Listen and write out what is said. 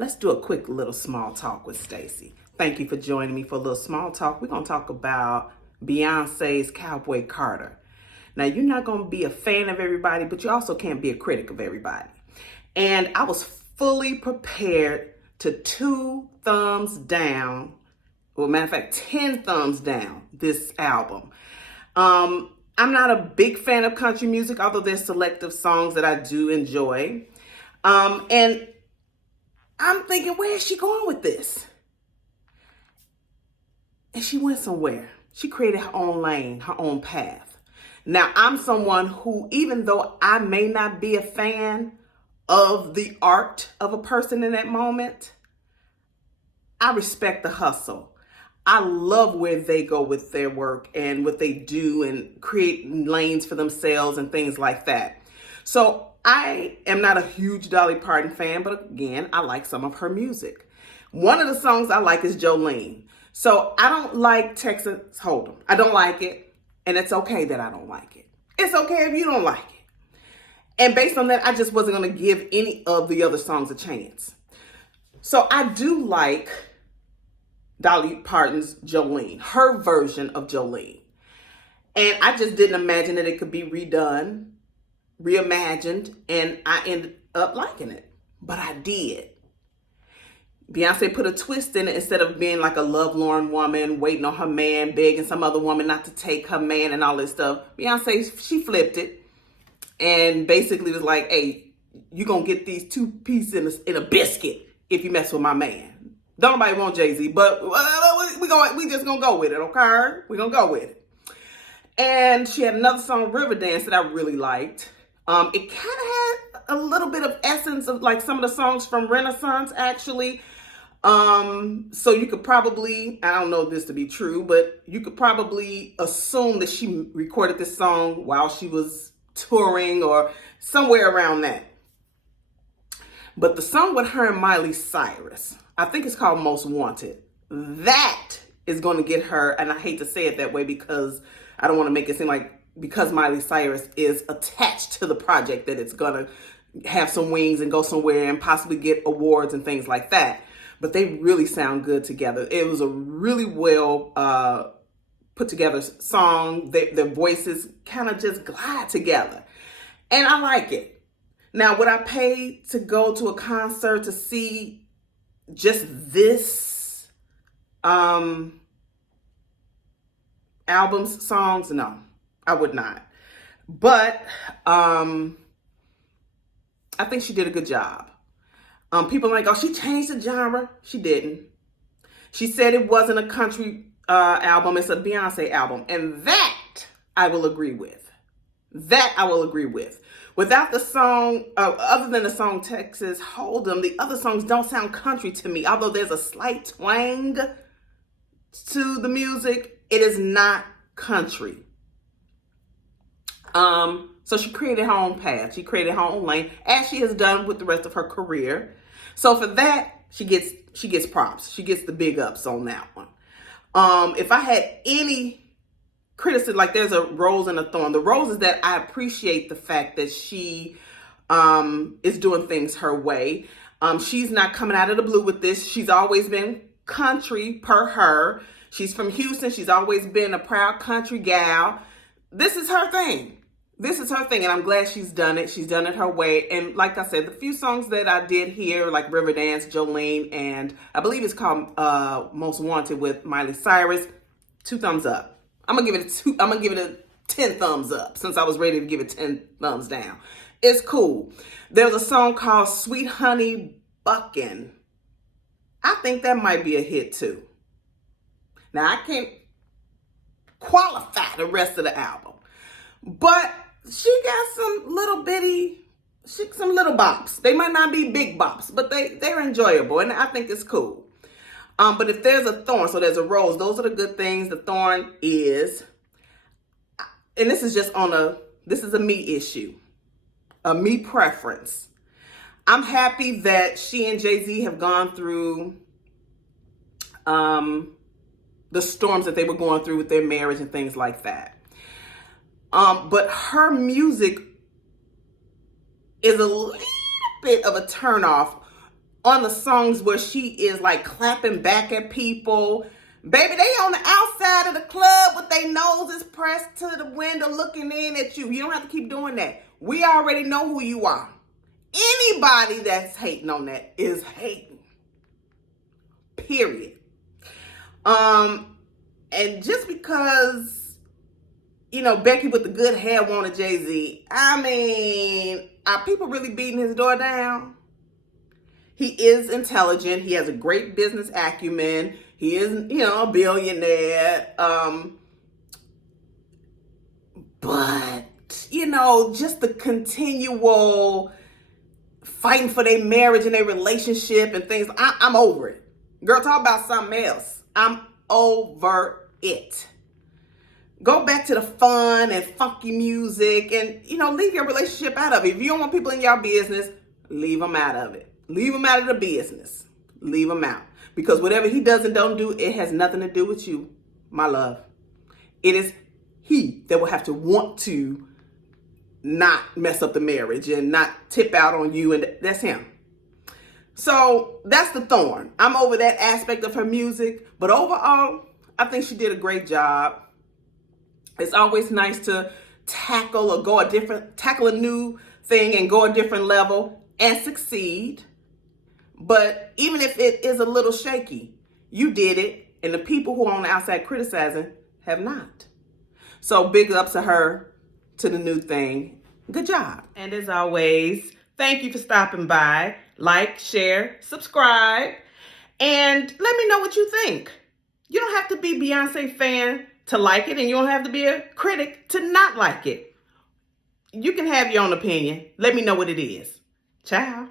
Let's do a quick little small talk with Stacy. Thank you for joining me for a little small talk. We're going to talk about Beyonce's Cowboy Carter. Now, you're not going to be a fan of everybody, but you also can't be a critic of everybody. And I was fully prepared to 2 thumbs down, well, matter of fact, 10 thumbs down this album. I'm not a big fan of country music, although there's selective songs that I do enjoy. And I'm thinking, where is she going with this? And she went somewhere. She created her own lane, her own path. Now, I'm someone who, even though I may not be a fan of the art of a person in that moment, I respect the hustle. I love where they go with their work and what they do and create lanes for themselves and things like that. So I am not a huge Dolly Parton fan, but again, I like some of her music. One of the songs I like is Jolene. So I don't like Texas Hold'em. I don't like it, and it's okay that I don't like it. It's okay if you don't like it. And based on that, I just wasn't going to give any of the other songs a chance. So I do like Dolly Parton's Jolene, her version of Jolene. And I just didn't imagine that it could be redone, reimagined, and I ended up liking it. But I did. Beyonce put a twist in it. Instead of being like a lovelorn woman waiting on her man, begging some other woman not to take her man and all this stuff, Beyonce, she flipped it and basically was like, hey, you're going to get these 2 pieces in a biscuit if you mess with my man. Don't nobody want Jay-Z, but we just going to go with it, okay? We're going to go with it. And she had another song, Riverdance, that I really liked. It kind of had a little bit of essence of like some of the songs from Renaissance, actually. So you could probably, I don't know this to be true, but you could probably assume that she recorded this song while she was touring or somewhere around that. But the song with her and Miley Cyrus, I think it's called Most Wanted. That is going to get her, and I hate to say it that way because I don't want to make it seem like because Miley Cyrus is attached to the project that it's going to have some wings and go somewhere and possibly get awards and things like that. But they really sound good together. It was a really well put together song. Their voices kind of just glide together. And I like it. Now, would I pay to go to a concert to see just this album's songs? No, I would not. But I think she did a good job. People are like, oh, she changed the genre. She didn't. She said it wasn't a country album. It's a Beyonce album. And that I will agree with. That I will agree with. Without the song, other than the song Texas Hold'em, the other songs don't sound country to me. Although there's a slight twang to the music, it is not country. So she created her own path. She created her own lane, as she has done with the rest of her career. So for that, she gets props. She gets the big ups on that one. If I had any criticism, like there's a rose and a thorn. The rose is that I appreciate the fact that she is doing things her way. She's not coming out of the blue with this. She's always been country per her. She's from Houston. She's always been a proud country gal. This is her thing. This is her thing, and I'm glad she's done it. She's done it her way. And like I said, the few songs that I did hear, like Riverdance, Jolene, and I believe it's called Most Wanted with Miley Cyrus, 2 thumbs up. I'm gonna give it a 10 thumbs up since I was ready to give it 10 thumbs down. It's cool. There's a song called Sweet Honey Buckin'. I think that might be a hit too. Now I can't qualify the rest of the album, but she got some little bops. They might not be big bops, but they're enjoyable, and I think it's cool. But if there's a thorn, so there's a rose, those are the good things. The thorn is, and this is just this is a me issue, a me preference. I'm happy that she and Jay-Z have gone through the storms that they were going through with their marriage and things like that. But her music is a little bit of a turnoff on the songs where she is like clapping back at people. Baby, they on the outside of the club with their noses pressed to the window looking in at you. You don't have to keep doing that. We already know who you are. Anybody that's hating on that is hating. Period. And just because, Becky with the good hair wanted Jay-Z, I mean, are people really beating his door down? He is intelligent. He has a great business acumen. He is, a billionaire. But, just the continual fighting for their marriage and their relationship and things, I'm over it. Girl, talk about something else. I'm over it. Go back to the fun and funky music and, leave your relationship out of it. If you don't want people in your business, leave them out of it. Leave them out of the business. Leave them out. Because whatever he does and don't do, it has nothing to do with you, my love. It is he that will have to want to not mess up the marriage and not tip out on you, and that's him. So that's the thorn. I'm over that aspect of her music, but overall, I think she did a great job. It's always nice to tackle a new thing and go a different level and succeed. But even if it is a little shaky, you did it, and the people who are on the outside criticizing have not. So big ups to her, to the new thing. Good job. And as always, thank you for stopping by. Like, share, subscribe, and let me know what you think. You don't have to be a Beyonce fan to like it, and you don't have to be a critic to not like it. You can have your own opinion. Let me know what it is. Ciao.